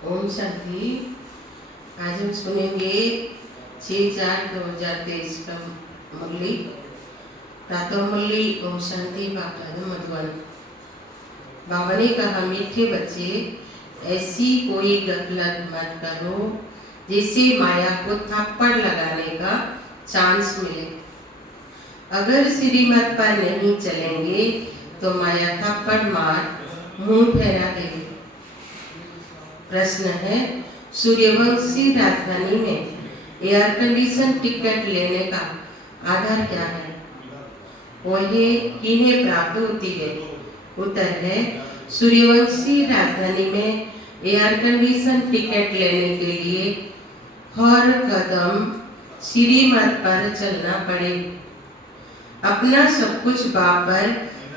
ओम शांति। आज हम सुनेंगे 6/4/2023 का मुरली, प्रातः मुरली। ओम शांति। बाबा मधुबन। बाबा ने कहा, मीठे बच्चे, ऐसी कोई गफलत मत करो जिससे माया को थप्पड़ लगाने का चांस मिले। अगर श्रीमत पर नहीं चलेंगे तो माया थप्पड़ मार मुंह फेरा देगी। प्रश्न है, सूर्यवंशी राजधानी में एयर कंडीशन टिकट लेने का आधार क्या है? वह किन्हें प्राप्त होती है? उत्तर है, सूर्यवंशी राजधानी में एयर कंडीशन टिकट लेने के लिए हर कदम श्रीमत पर चलना पड़े, अपना सब कुछ बाप पर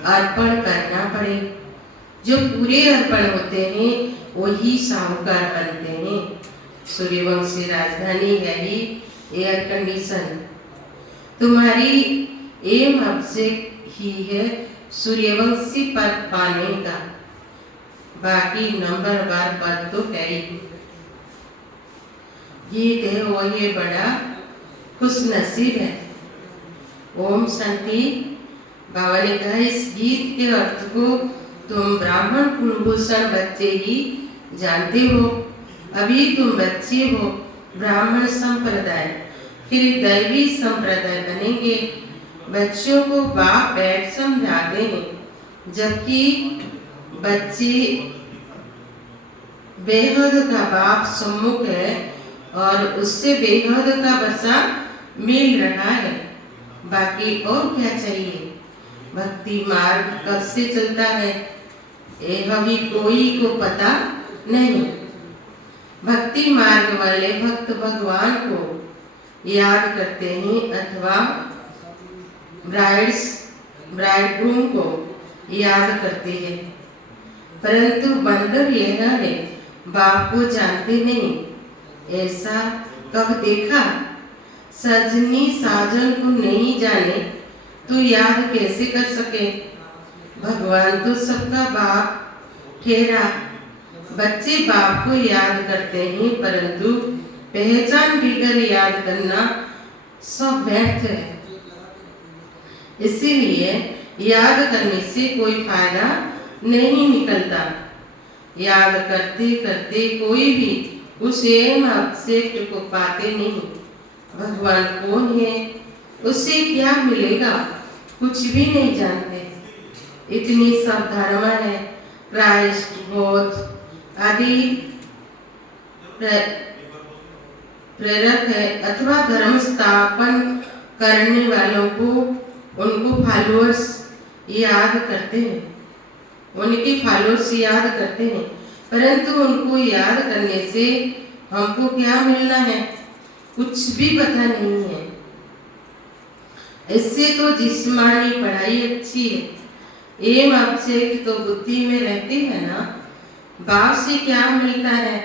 अर्पण करना पड़े। जो पूरे अर्पण होते हैं वही साहूकार बनते हैं। सूर्यवंशी राजधानी है ही एयर कंडीशन। तुम्हारी एम ऑब्जेक्ट ही है सूर्यवंशी पद पाने का, बाकी नंबर बार पद तो है ही। गीत है वही बड़ा खुश नसीब है। ओम शांति। बाबा ने कहा, इस गीत के अर्थ को तुम ब्राह्मण कुलभूषण बच्चे ही जानते हो। अभी तुम बच्चे हो, ब्राह्मण संप्रदाय फिर दैवी संप्रदाय बनेंगे। बच्चों को बाप बैठ समझाते हैं, जबकि बच्चे बेहद का बाप सम्मुख है और उससे बेहद का बसा मिल रहा है। बाकी और क्या चाहिए? भक्ति मार्ग कब से चलता है यह भी कोई को पता नहीं। भक्ति मार्ग वाले भक्त भगवान को याद करते हैं अथवा ब्राइडग्रूम को याद करते हैं, परंतु बंधन यह है, बाप को जानते नहीं। ऐसा कब देखा? सजनी साजन को नहीं जाने तो याद कैसे कर सके? भगवान तो सबका बाप ठहरा। बच्चे बाप को याद करते हैं, परंतु पहचान बिगर याद करना सब व्यर्थ है। इसीलिए याद करने से कोई फायदा नहीं निकलता। याद करते करते कोई भी उस एम ऑब्जेक्ट को पाते नहीं। भगवान कौन है, उससे क्या मिलेगा, कुछ भी नहीं जानते। इतनी सब धर्म है, क्राइस्ट, बौद्ध आदि प्रेरक है अथवा धर्म स्थापन करने वालों को उनको फॉलोअर्स याद करते हैं, उनके फॉलोअर्स याद करते हैं, परंतु उनको याद करने से हमको क्या मिलना है? कुछ भी पता नहीं है। इससे तो जिस्मानी पढ़ाई अच्छी है, एम ऑब्जेक्ट तो बुद्धि में रहती है ना। बाप से क्या मिलता है,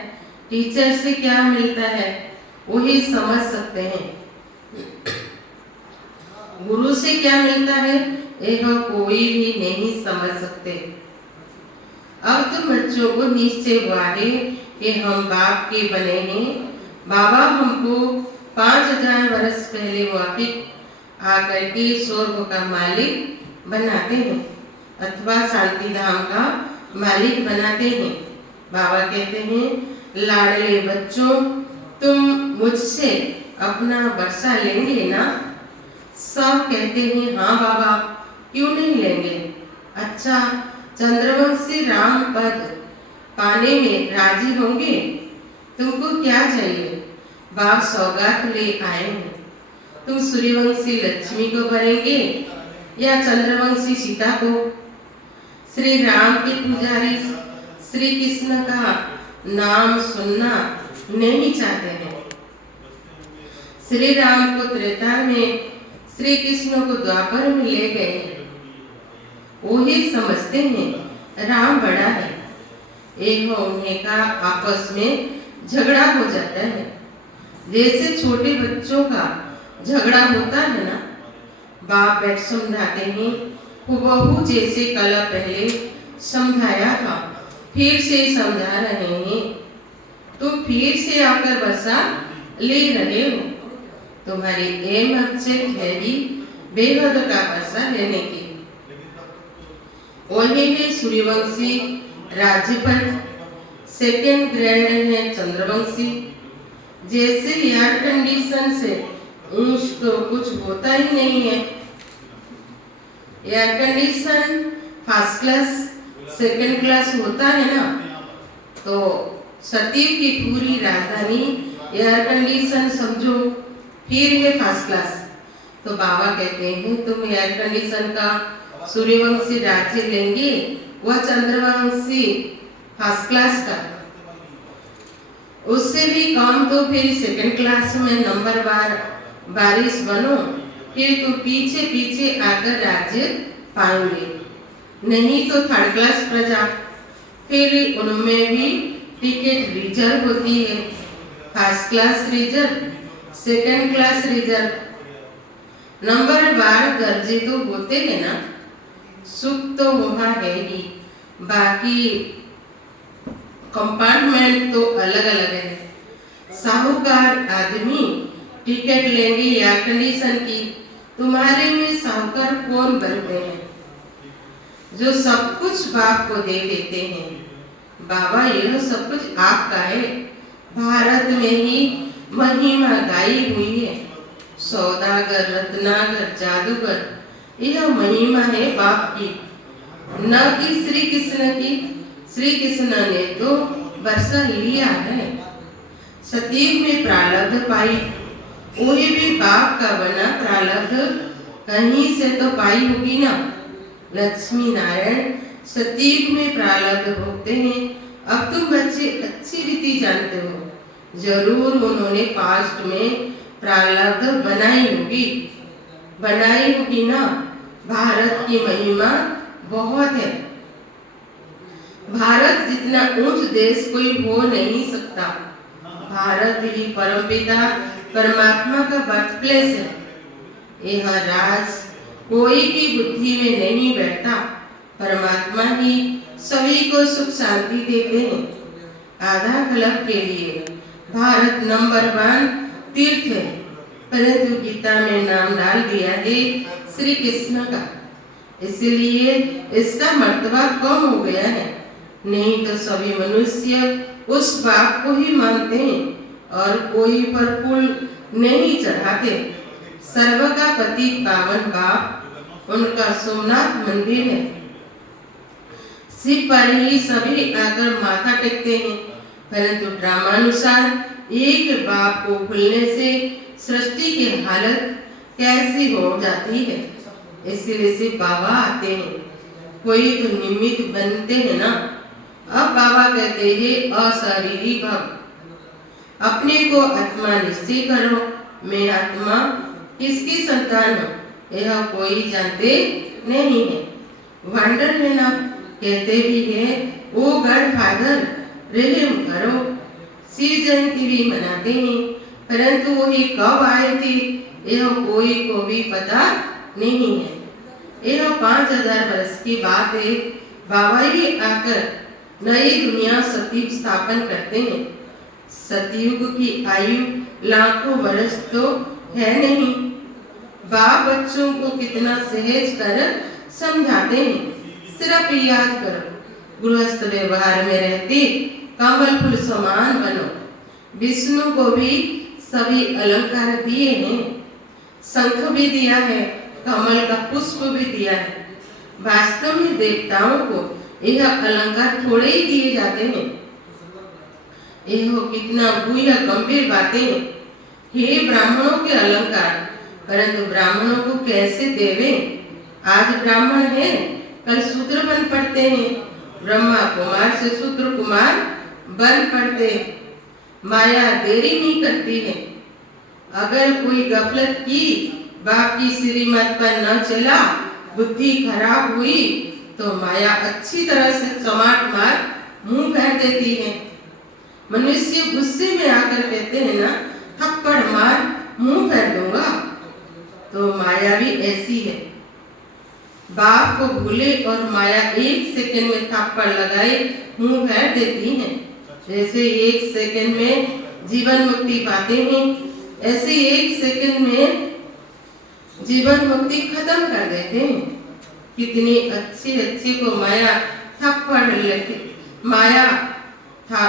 टीचर से क्या मिलता है, वही समझ सकते हैं। गुरु से क्या मिलता है यह कोई भी नहीं समझ सकते। अब तो बच्चों को निश्चय हुआ है कि हम बाप के बने हैं। बाबा हमको 5000 वर्ष पहले वापिस आकर के स्वर्ग का मालिक बनाते हैं अथवा शांति धाम का मालिक बनाते हैं। बाबा कहते हैं, लाडले बच्चों, तुम मुझसे अपना बरसा लेंगे ना? सब कहते हैं, हाँ बाबा, क्यों नहीं लेंगे। अच्छा, चंद्रवंशी राम पद पाने में राजी होंगे? तुमको क्या चाहिए? बाप सौगात ले आए हैं। तुम सूर्यवंशी लक्ष्मी को भरेंगे या चंद्रवंशी सीता को? श्री राम के पुजारी श्री कृष्ण का नाम सुनना नहीं चाहते हैं। श्री राम को त्रेता में, श्री कृष्ण को द्वापर में ले गए। वो ही समझते हैं राम बड़ा है। एक उन्हें का आपस में झगड़ा हो जाता है, जैसे छोटे बच्चों का झगड़ा होता है ना। बाप बैठ समझाते हैं, हुबहू जैसे कल पहले समझाया था, फिर से समझा रहे हैं। फिर से आकर बसा ले रहे हो। तुम्हारी एम ऑब्जेक्ट है ही बेहद का बसा लेने की। वही है सूर्यवंशी राज्यपद, सेकेंड ग्रैंड है चंद्रवंशी। जैसे एयर कंडीशन से ऊंच तो कुछ होता ही नहीं है। Air condition first class second class होता है ना, तो सतीव की पूरी राजधानी एयर कंडीशन समझो, फिर है फर्स्ट क्लास। तो बाबा कहते हैं तुम एयर कंडीशन का सूर्यवंशी राज्य लेंगे, वह चंद्रवंशी फर्स्ट क्लास का, उससे भी कम तो फिर सेकंड क्लास में नंबर बारिश बनो, फिर तो पीछे पीछे आकर राज्य पाएंगे। नहीं तो थर्ड क्लास प्रजा, फिर उनमें भी टिकट रिजर्व होती है, first class reserve, second class reserve. Number बार दर्जे तो होते हैं ना, सुख तो वहाँ है ही, बाकी कंपार्टमेंट तो अलग अलग है। साहूकार आदमी टिकट लेंगे एयर कंडीशन की, तुम्हारे में साहूकार कौन बनते हैं? जो सब कुछ बाप को दे देते हैं। बाबा यह सब कुछ आपका है। भारत में ही महिमा गाई हुई है, सौदागर रत्नागर जादूगर, यह महिमा है बाप की, न कि श्री कृष्ण की। श्री कृष्ण ने तो वर्षा लिया है, सतीव में प्रारब्ध पाई, वही भी बाप का बना प्रारब्ध कहीं से तो पाई होगी ना। लक्ष्मी नारायण सतीव में प्रारब्ध भोगते हैं। अब तुम बच्चे अच्छी रीति जानते हो, जरूर उन्होंने पास्ट में प्रारब्ध बनाई होगी ना। भारत की महिमा बहुत है, भारत जितना ऊंच देश कोई हो नहीं सकता। भारत ही परमपिता परमात्मा का बर्थ प्लेस है। यह राज कोई की बुद्धि में नहीं बैठता, परमात्मा ही सभी को सुख शांति देते हैं। आधा कल्प के लिए भारत नंबर 1 तीर्थ है, परंतु गीता में नाम डाल दिया है श्री कृष्ण का, इसलिए इसका मर्तबा कम हो गया है। नहीं तो सभी मनुष्य उस बाप को ही मानते हैं और कोई पर फूल नहीं चढ़ाते। सर्व का पति पावन बाप उनका सोमनाथ मंदिर है, शिव पर ही सभी आकर माथा टेकते हैं। परंतु ड्रामानुसार एक बाप को भूलने से सृष्टि की हालत कैसी हो जाती है, इसलिए शिव बाबा आते हैं, कोई तो निमित्त बनते हैं ना। अब बाबा कहते हैं अशरीरी भव, अपने को आत्मा निश्चय करो, मैं आत्मा किसकी संतान हूँ यह कोई जानते नहीं है। वंडर है ना, कहते भी है ओ गॉड फादर रहम करो। शिव जयंती भी मनाते हैं, परंतु वही कब आए थे यह कोई को भी पता नहीं है। यह 5000 वर्ष की बात है। बाबा ही आकर नई दुनिया सतयुग स्थापन करते हैं। सतयुग की आयु लाखों वर्ष तो है नहीं। बाप बच्चों को कितना सहज कर समझाते हैं, सिर्फ याद करो, गृहस्थ व्यवहार में रहते कमल फूल समान बनो। विष्णु को भी सभी अलंकार दिए हैं, शंख भी दिया है, कमल का पुष्प भी दिया है। वास्तव में देवताओं को यह अलंकार थोड़े ही दिए जाते हैं। यह कितना गुह्य गंभीर बातें हैं। हे ब्राह्मणों के अलंकार, परंतु ब्राह्मणों को कैसे देवे? आज ब्राह्मण है, कल शूद्र बन पड़ते हैं। ब्रह्मा कुमार से शूद्र कुमार बन पड़ते। माया देरी नहीं करती है। अगर कोई गफलत की, बाप की श्रीमत पर न चला, बुद्धि खराब हुई तो माया अच्छी तरह से चमाट मार मुंह फेर देती है। मनुष्य गुस्से में आकर कहते हैं ना, थप्पड़ मार मुंह फेर दूंगा, तो माया भी ऐसी है। बाप को भूले और माया 1 सेकंड में थप्पड़ लगाए मुंह फेर देती है। जैसे एक सेकंड में जीवन मुक्ति पाते हैं, ऐसे एक सेकंड में जीवन मुक्ति खत्म कर देते हैं। कितनी अच्छी को माया थप्पड़ लेती, माया था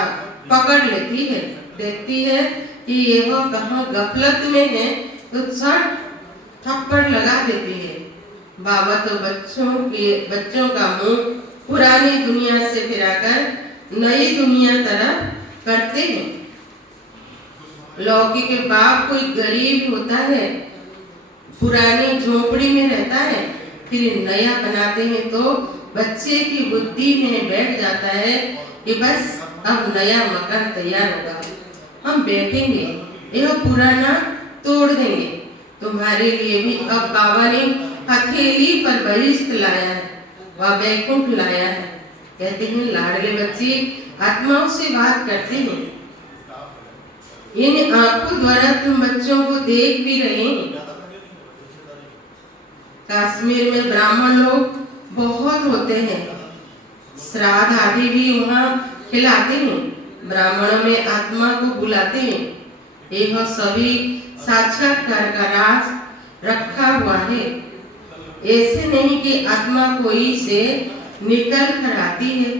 पकड़ लेती है, देखती है कि यह कहाँ गफलत में है तो झट थप्पड़ लगा देती है। बाबा तो बच्चों का मुंह पुरानी दुनिया से फिराकर नई दुनिया तरफ करते हैं। लौकिक बाप कोई गरीब होता है, पुरानी झोपड़ी में रहता है, फिर नया बनाते हैं तो बच्चे की बुद्धि में बैठ जाता है कि बस अब नया मकान तैयार होगा, हम बैठेंगे, यह पुराना तोड़ देंगे। तुम्हारे लिए भी अब बाबा ने हथेली पर बहिष्ठ लाया है, वह वैकुंठ लाया है। कहते हैं लाडले बच्चे आत्माओं से बात करते हैं। इन आंखों द्वारा तुम बच्चों को देख भी रहे हैं। कश्मीर में ब्राह्मण लोग बहुत होते हैं, श्राद्ध आदि भी वहाँ खिलाते हैं, ब्राह्मणों में आत्मा को बुलाते हैं। यह सभी साक्षात्कार का राज रखा हुआ है। ऐसे नहीं कि आत्मा कोई से निकल कर आती है,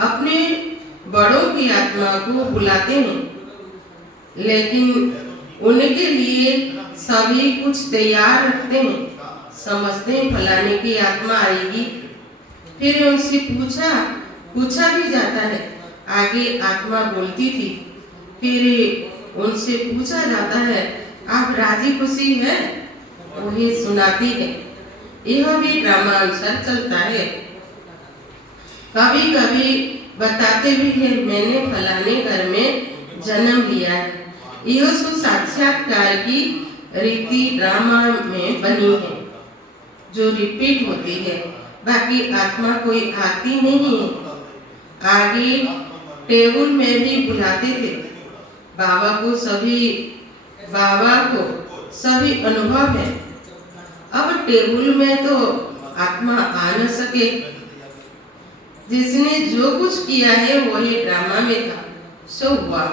अपने बड़ों की आत्मा को बुलाते हैं, लेकिन उनके लिए सभी कुछ तैयार रखते हैं। समझते हैं फलाने की आत्मा आएगी, फिर उनसे पूछा भी जाता है। आगे आत्मा बोलती थी, फिर उनसे पूछा जाता है आप राजी खुशी है, वही सुनाती है। यह भी ड्रामा अनुसार चलता है। कभी कभी बताते भी है मैंने फलाने घर में जन्म लिया है। यह साक्षात्कार की रीति ड्रामा में बनी है जो रिपीट होती है, बाकी आत्मा कोई आती नहीं है। आगे टेबल में भी बुलाते थे। बाबा को सभी अनुभव है। अब टेबल में तो आत्मा आ न सके। जिसने जो कुछ किया है वही ड्रामा में था, सो हुआ।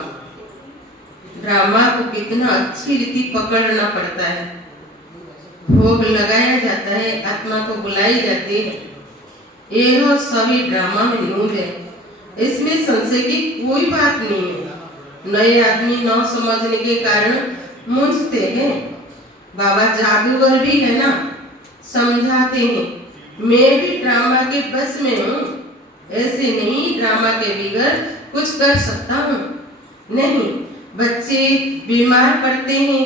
ड्रामा को कितना अच्छी रीति पकड़ना पड़ता है। भोग लगाया जाता है, आत्मा को बुलाई जाती है। यह सभी ड्रामा में नूर है, इसमें संशय की कोई बात नहीं है। नए आदमी न समझने के कारण मूंझते हैं। बाबा जादूगर भी है ना, समझाते हैं मैं भी ड्रामा के बस में हूँ, ऐसे नहीं ड्रामा के बगैर कुछ कर सकता हूँ। नहीं, बच्चे बीमार पड़ते हैं,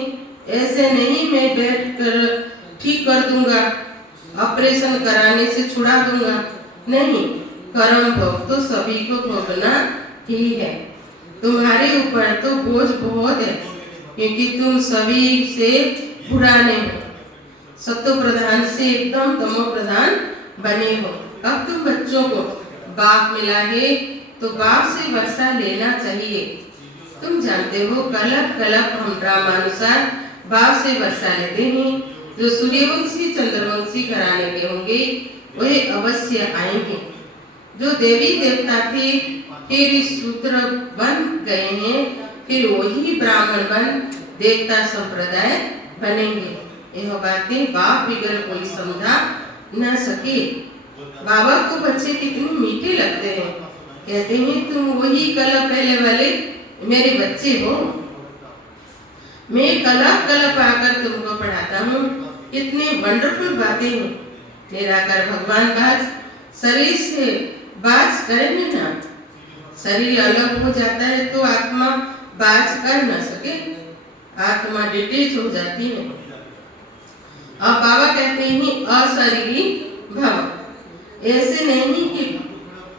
ऐसे नहीं मैं बैठ कर ठीक कर दूंगा, ऑपरेशन कराने से छुड़ा दूंगा। नहीं, कर्म भोग तो सभी को भोगना ही है। तुम्हारे ऊपर तो बोझ बहुत है, क्योंकि तुम सभी से पुराने हो, सत्व प्रधान से एकदम तमो प्रधान बने हो। अब तुम बच्चों को बाप मिला है तो बाप से वर्षा लेना चाहिए। तुम जानते हो कलप हम ड्रामानुसार बाप से वर्षा लेते हैं। जो सूर्यवंशी चंद्रवंशी घराने के होंगे वही अवश्य आएंगे। जो देवी देवता थे फिर शूद्र बन गए हैं, फिर वही ब्राह्मण बन देवता संप्रदाय बनेंगे। यह बातें बाप बिगड़ कोई समझा न सके। बाबा को बच्चे कितने मीठे लगते हैं। कहते हैं तुम वही कला पहले वाले मेरे बच्चे हो, मैं कलप आकर तुमको पढ़ाता हूँ। इतनी वंडरफुल बातें हैं। निराकार भगवान बाज शरीर से बाज करेंगे ना, शरीर अलग हो जाता है तो आत्मा बाज कर न सके, आत्मा डिटेच हो जाती है। अब बाबा कहते हैं अशरीरी भव। ऐसे नहीं कि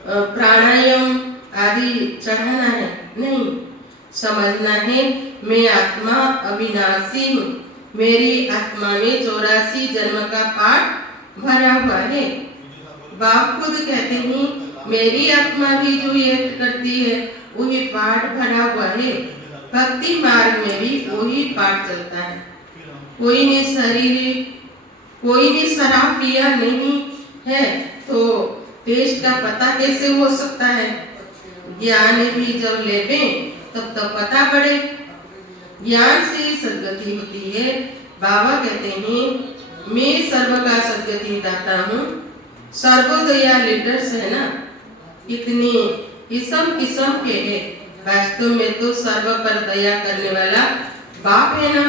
प्राणायाम आदि चढ़ाना है, नहीं, समझना है मैं आत्मा अविनाशी हूँ। मेरी आत्मा में 84 जन्म का पाठ भरा हुआ है। बाप खुद कहते हैं मेरी आत्मा भी जो यज्ञ करती है वही पाठ भरा हुआ है। भक्ति मार्ग में भी वही पाठ चलता है। कोई ने शराब पिया नहीं है तो टेस्ट का पता कैसे हो सकता है? ज्ञान भी जब लेवे तब तब पता पड़े। ज्ञान से सद्गति होती है। बाबा कहते हैं मैं सर्व का सद्गति दाता हूँ। सर्वोदया लीडर्स है ना, कितनी किस्म किस्म के है। वास्तव में तो सर्व पर दया करने वाला बाप है ना।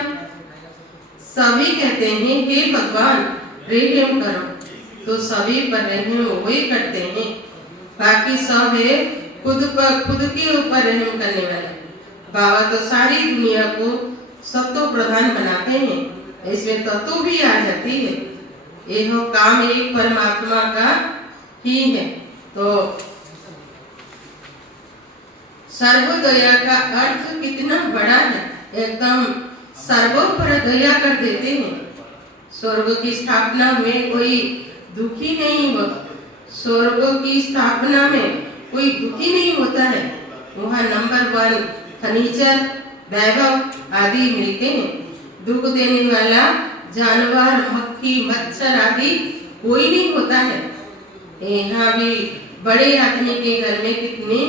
सभी कहते हैं हे भगवान रहम करो, तो सभी पर रहम वही करते हैं। बाकी सब है खुद के ऊपर रहम करने वाले। बाबा तो सारी दुनिया को सत्व प्रधान बनाते हैं, इसमें तत्व भी आ जाती है। यह काम एक परमात्मा का ही है। तो सर्वदया का अर्थ कितना बड़ा है, एकदम सर्वों पर दया कर देते हैं। स्वर्ग की स्थापना में कोई दुखी नहीं हो, स्वर्ग की स्थापना में कोई दुखी नहीं होता है। वहाँ नंबर 1 फर्नीचर, वैभव आदि मिलते हैं। दुख देने वाला जानवर, मक्खी, मच्छर आदि कोई नहीं होता है। यहाँ भी बड़े आदमी के घर में कितनी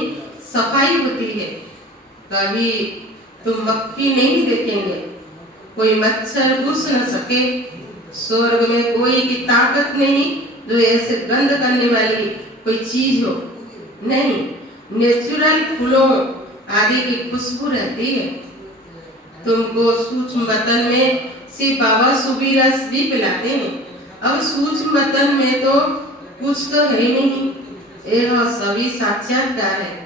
सफाई होती है, कभी तुम मक्खी नहीं देखेंगे, कोई मच्छर घुस न सके। स्वर्ग में कोई की ताकत नहीं जो ऐसे गंद करने वाली कोई चीज हो, नहीं। नेचुरल फूलों आदि की खुशबू रहती है। तुमको सूक्ष्म बतन में से बाबा सुबी रस भी पिलाते हैं। अब सूक्ष्म बतन में तो कुछ तो है नहीं, यह सभी साक्षात्कार है।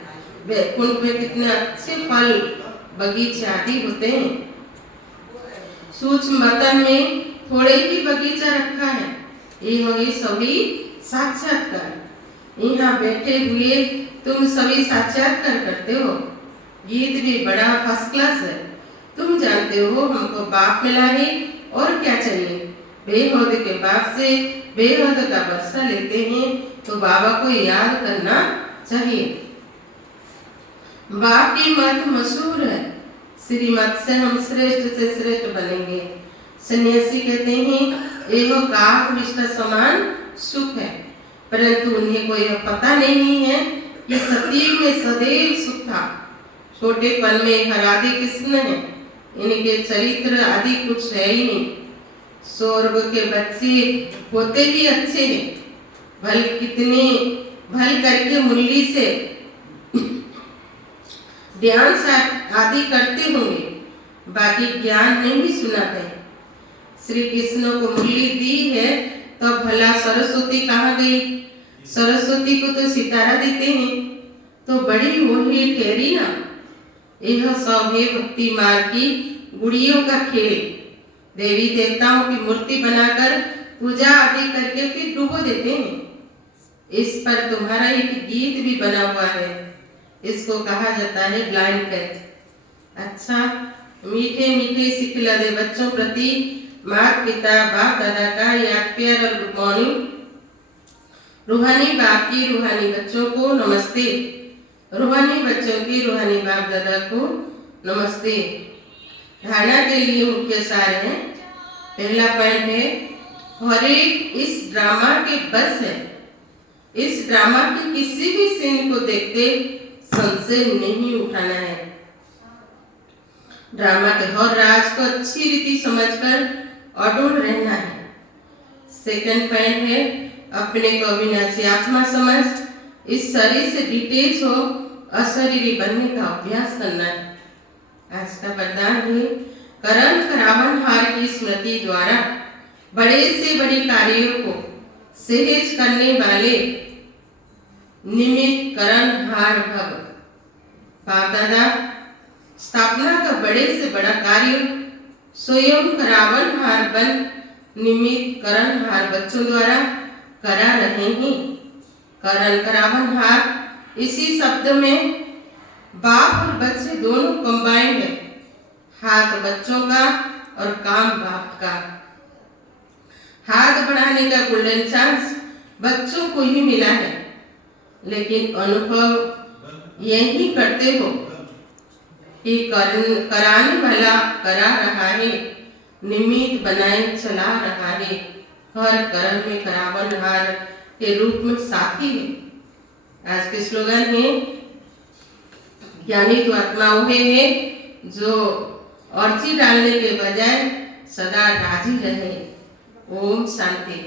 वैकुंठ में कितने अच्छे फल बगीचे आदि होते हैं। सूक्ष्म बतन में थोड़े ही बगीचा रखा है, ये सभी साक्षात्कार। यहाँ बैठे हुए तुम सभी साक्षात्कार करते हो। गीत भी बड़ा फर्स्ट क्लास है। तुम जानते हो हमको बाप मिला है और क्या चाहिए। बेहद के बाप से बेहद का वर्षा लेते हैं, तो बाबा को याद करना चाहिए। बाप की मत मशहूर है, श्रीमत से हम श्रेष्ठ से श्रेष्ठ बनेंगे। सन्यासी कहते हैं यह काक विष्टा समान सुख है, परंतु उन्हें को यह पता नहीं है कि सतयुग में सदैव सुख था। छोटेपन में हर आदि कृष्ण है, इनके चरित्र आदि कुछ है ही नहीं। स्वर्ग के बच्चे होते भी अच्छे हैं, भल करके मुरली से डांस आदि करते होंगे, बाकी ज्ञान नहीं सुनाते। श्री कृष्ण को मुरली दी है तो भला सरस्वती कहाँ गई। सरस्वती को तो सितारा देते हैं, तो बड़ी वही ठहरी ना। यह सब है भक्ति मार्ग की गुड़ियों का खेल। देवी देवताओं की मूर्ति बनाकर पूजा आदि करके फिर डुबो देते हैं। इस पर तुम्हारा एक गीत भी बना हुआ है, इसको कहा जाता है ब्लाइंड कैथ। अच्छा, मीठे मीठे सिखला दे बच्चों प्रति माता पिता बाप दादा का याद प्यार और गुड मॉर्निंग। रूहानी बाप की रूहानी बच्चों को नमस्ते, रूहानी बच्चों की रूहानी बाप दादा को नमस्ते। धारणा के लिए मुख्य सार है। पहला पॉइंट है हर एक इस ड्रामा के बस है। इस ड्रामा के किसी भी सीन को देखते संशय नहीं उठाना है। ड्रामा के हर राज को अच्छी रीति समझकर अडोल रहना है। सेकंड पॉइंट है अपने को अविनाशी आत्मा समझ इस शरीर से डिटेच हो अशरीरी बनने का अभ्यास करना है। आज का वरदान है करण करावन हार की स्मृति द्वारा बड़े से बड़ी कार्यों को सहज करने वाले निमित्त करण हार भव। बाप दादा स्थापना का बड़े से बड़ा कार्य स्वयं करावन हार बन निमित्त करण हार बच्चों द्वारा करा रहे हैं। करण करावन हार इसी शब्द में बाप और बच्चे दोनों कंबाइंड है। हाथ बच्चों का और काम बाप का। हाथ बढ़ाने का गोल्डन चांस बच्चों को ही मिला है, लेकिन अनुभव यही करते हो कि कराने वाला करा रहा है, निमित्त बनाए चला रहा है, हर कर्म में करावन हार के रूप में साथी है। आज के स्लोगन है यानी तो आत्मा वह है जो अर्जी डालने के बजाय सदा राजी रहे। ओम शांति।